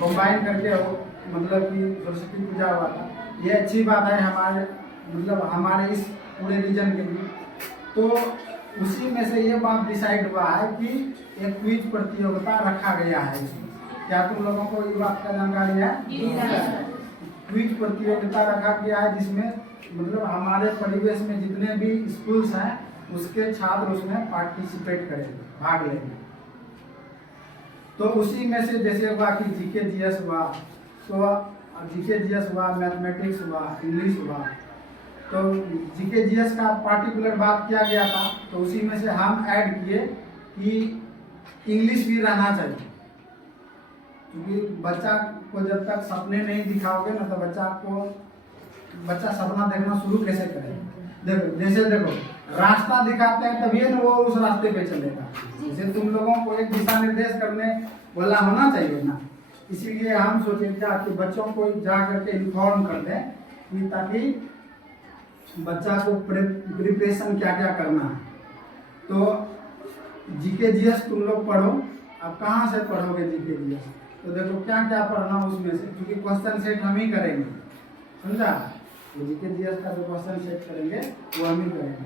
Combine करके मतलब कि सरस्वती पूजा हुआ था। ये अच्छी बात है हमारे मतलब हमारे इस पूरे रीजन के लिए। तो उसी में से ये बात डिसाइड हुआ है कि एक क्विज प्रतियोगिता रखा गया है इसमें। क्या तुम लोगों को ये बात का जानकारी है? क्विज प्रतियोगिता रखा गया है जिसमें मतलब हमारे परिवेश में जितने भी स्कूल्स हैं उसके छात्र उसमें पार्टिसिपेट करेंगे, भाग लेंगे। तो उसी में से जैसे हुआ कि जीके जीएस हुआ, तो जीके जीएस हुआ, मैथमेटिक्स हुआ, इंग्लिश हुआ। तो जीके जीएस का पार्टिकुलर बात किया गया था, तो उसी में से हम ऐड किए कि इंग्लिश भी रहना चाहिए, क्योंकि बच्चा को जब तक सपने नहीं दिखाओगे ना तो बच्चा सपना देखना शुरू कैसे करेगा। देखो रास्ता दिखाते हैं तभी ना वो उस रास्ते पे चलेगा। जैसे तुम लोगों को एक दिशा निर्देश करने वाला होना चाहिए ना, इसीलिए हम सोचे क्या कि बच्चों को जा करके इन्फॉर्म कर दें कि ताकि बच्चा को प्रिपरेशन क्या क्या करना है। तो जीके जीएस तुम लोग पढ़ो। अब कहाँ से पढ़ोगे जीके जीएस? तो देखो क्या क्या पढ़ना उसमें से, क्योंकि क्वेश्चन सेट हम ही करेंगे, समझा? तो जीके जीएस का जो क्वेश्चन सेट करेंगे वो हम ही करेंगे।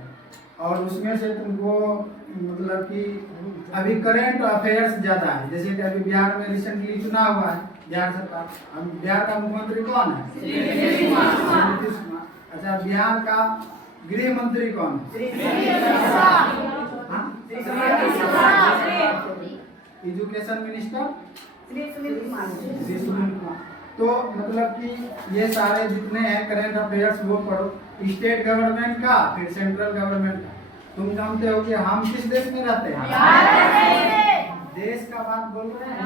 और उसमें से तुमको मतलब कि अभी करेंट अफेयर्स ज़्यादा है। जैसे कि अभी बिहार में रिसेंटली चुनाव हुआ है, बिहार सरकार, हम बिहार का मुख्यमंत्री कौन है? नीतीश कुमार। अच्छा, बिहार का गृह मंत्री कौन है? Education minister Shri Sunil Kumar. तो मतलब कि ये सारे जितने हैं करंट अफेयर्स वो पढ़ो, स्टेट गवर्नमेंट का, फिर सेंट्रल गवर्नमेंट का। तुम जानते हो कि हम किस देश में रहते हैं? देश का बात बोल रहे हैं,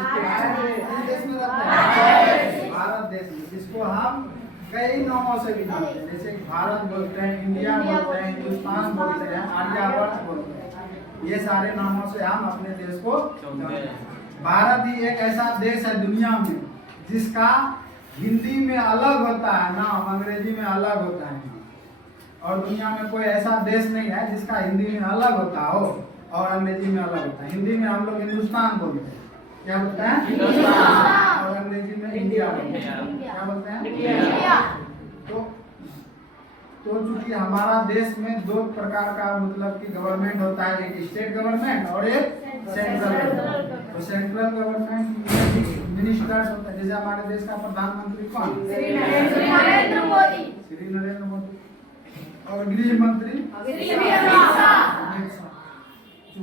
किस देश में रहते हैं? भारत देश में, जिसको हम कई नामों से भी जानते हैं। जैसे भारत बोलते हैं, इंडिया बोलते हैं, हिंदुस्तान बोलते हैं, आर्यावर्त बोलते हैं। ये सारे नामों से हम अपने देश को जानते हैं। भारत ही एक ऐसा देश है दुनिया में जिसका हिंदी में अलग होता है नाम, अंग्रेजी में अलग होता है नाम। और दुनिया में कोई ऐसा देश नहीं है जिसका हिंदी में अलग होता हो और अंग्रेजी में अलग होता है। हिंदी में हम लोग हिंदुस्तान बोलते हैं, क्या बोलते हैं? हिंदुस्तान। और अंग्रेजी में इंडिया बोलते हैं, क्या बोलते हैं? इंडिया। तो चूंकि हमारा देश में दो प्रकार का मतलब कि गवर्नमेंट होता है, एक स्टेट गवर्नमेंट और एक सेंट्रल गवर्नमेंट। तो सेंट्रल गवर्नमेंट मिनिस्टर्स होता है। जैसे हमारे देश का प्रधानमंत्री कौन? श्री नरेंद्र मोदी। और गृह मंत्री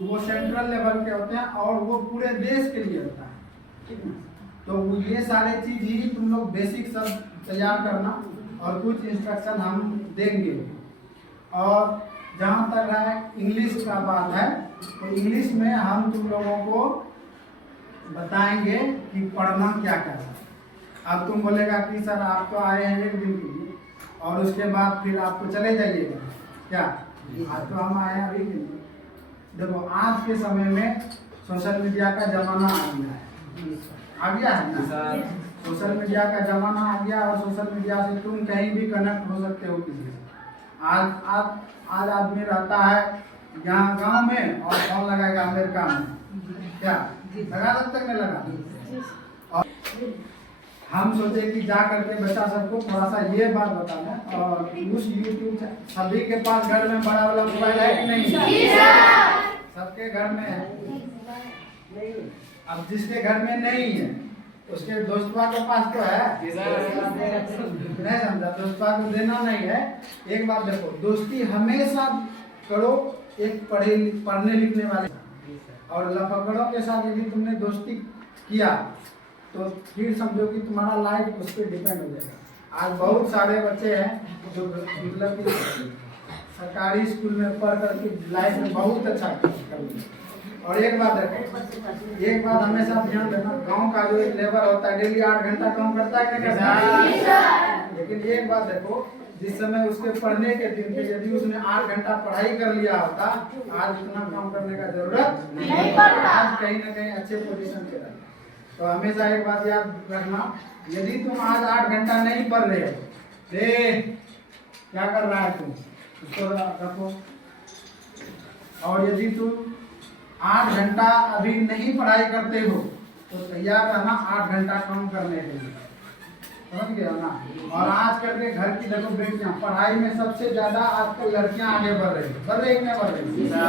वो सेंट्रल लेवल के होते हैं और वो पूरे देश के लिए होता है। तो ये सारे चीज ही तुम लोग बेसिक सब तैयार करना और कुछ इंस्ट्रक्शन हम देंगे। और जहाँ तक है इंग्लिश का बात है, तो इंग्लिश में हम तुम लोगों को बताएंगे कि पढ़ना क्या क्या है। अब तुम बोलेगा कि सर आप तो आए हैं एक दिन के लिए और उसके बाद फिर आपको चले जाइएगा क्या? आज तो हम आए हैं अभी के लिए। देखो आज के समय में सोशल मीडिया का जमाना आ गया है ना। सोशल मीडिया का जमाना आ गया और सोशल मीडिया से तुम कहीं भी कनेक्ट हो सकते हो किसी से। आज आदमी रहता है यहाँ गांव में और फोन लगाएगा अमेरिका में, क्या लगा सकते हैं? लगा। और हम सोचे कि जा करके बच्चा सबको थोड़ा सा ये बात बताना। और उस यूट्यूब से सभी के पास घर में बड़ा वाला मोबाइल है कि नहीं? सबके घर में है। अब जिसके घर में नहीं है उसके दोस्तवा के पास तो है, नहीं समझा? दोस्तवा को देना नहीं है। एक बात देखो, दोस्ती हमेशा करो एक पढ़ने लिखने वाले, और लफंगड़ों के साथ यदि तुमने दोस्ती किया तो फिर समझो कि तुम्हारा लाइफ उस पर डिपेंड हो जाएगा। आज बहुत सारे बच्चे हैं जो मतलब कि सरकारी स्कूल में पढ़ करके लाइफ में बहुत अच्छा कर। और एक बात देखो, एक बात हमेशा ध्यान देना, गांव का जो एक लेबर होता है डेली 8 घंटा काम करता है कि नहीं करता है? लेकिन एक बात देखो, जिस समय उसके पढ़ने के दिन थे यदि उसने 8 घंटा पढ़ाई कर लिया होता, आज इतना काम करने का जरूरत नहीं पड़ता। आज कहीं ना कहीं अच्छे पोजीशन पे रहता। तो हमेशा एक बात याद रखना, यदि तुम आज 8 घंटा नहीं पढ़ रहे हो, क्या कर रहा है तुम, उसको रखो। और यदि तुम 8 घंटा अभी नहीं पढ़ाई करते हो तो तैयार रहना 8 घंटा काम करने के लिए, समझ गया ना। और आजकल के घर की देखो बेटियां पढ़ाई में सबसे ज्यादा आजकल लड़कियां आगे बढ़ रही है, बढ़ रही है, बढ़ रही है।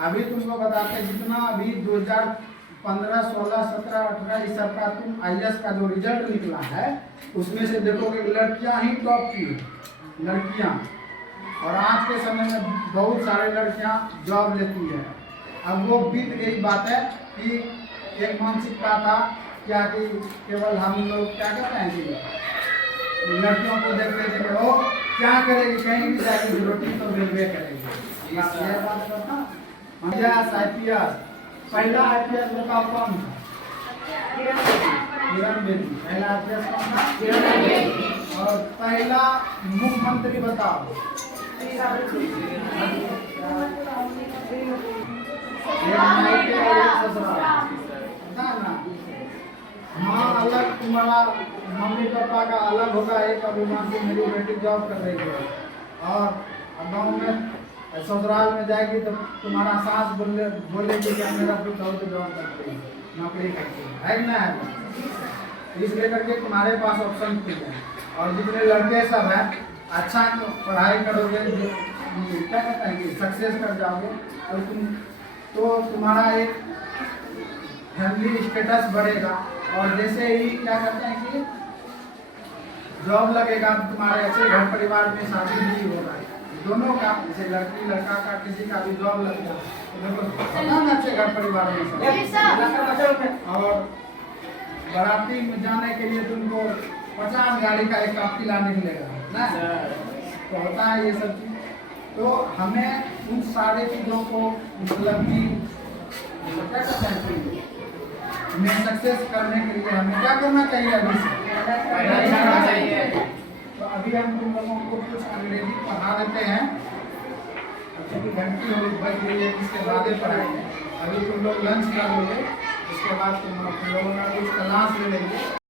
अभी तुमको बताते हैं जितना अभी 2015, 16, 17, 18 इस सब का तुम IAS का जो रिजल्ट निकला है उसमें से देखोगे लड़कियां ही टॉप की है, लड़कियां। और आज के समय में बहुत सारे लड़कियां जॉब लेती है। अब वो बीत गई बात है कि एक मानसिकता था क्या कि केवल हम लोग क्या कहते हैं कि लड़कियों को देखते थे कि वो क्या करेगी, कहीं भी जाएगी रोटी तो मिलवे करेगी। ये बात करता IAS पहला IPS बताओ कौन था? किरण बेदी। पहला IPS कौन था? किरण बेदी। और पहला मुख्यमंत्री बताओ? हाँ अलग, तुम्हारा मम्मी पापा का अलग होगा एक अभिमान से मेरी बेटी जॉब कर रही है, और गाँव में ससुराल में जाएगी तो तुम्हारा सास बोलेगी कि मेरा पुत्र तो जॉब करती है, नौकरी करती है ना है। इसलिए करके तुम्हारे पास ऑप्शन खुल जाए। और जितने लड़के सब हैं अच्छा पढ़ाई करोगे, क्या कहते हैं कि सक्सेस कर जाओगे तो तुम्हारा एक फैमिली स्टेटस बढ़ेगा। और जैसे ही क्या कहते हैं कि जॉब लगेगा तो तुम्हारे अच्छे घर परिवार में शादी भी होगा दोनों का, जैसे लड़की लड़का का किसी का भी जॉब लग जाए तो अच्छे घर परिवार में। और बाराती में जाने के लिए तुमको 50 गाड़ी का एक काफी लाने मिलेगा ना, तो होता है ये सब चीज। तो हमें उन सारे चीज़ों को मतलब कि क्या कहते हैं हमें सक्सेस करने के लिए हमें क्या करना चाहिए, अभी से। तो अभी हम तुम लोगों को कुछ अंग्रेजी पढ़ा देते हैं, क्योंकि घंटी हो बज गई है, इसके बाद पढ़ाएंगे। अभी तुम लोग लंच कर लोगे, उसके बाद तुम लोगों का कुछ क्लास ले लेंगे।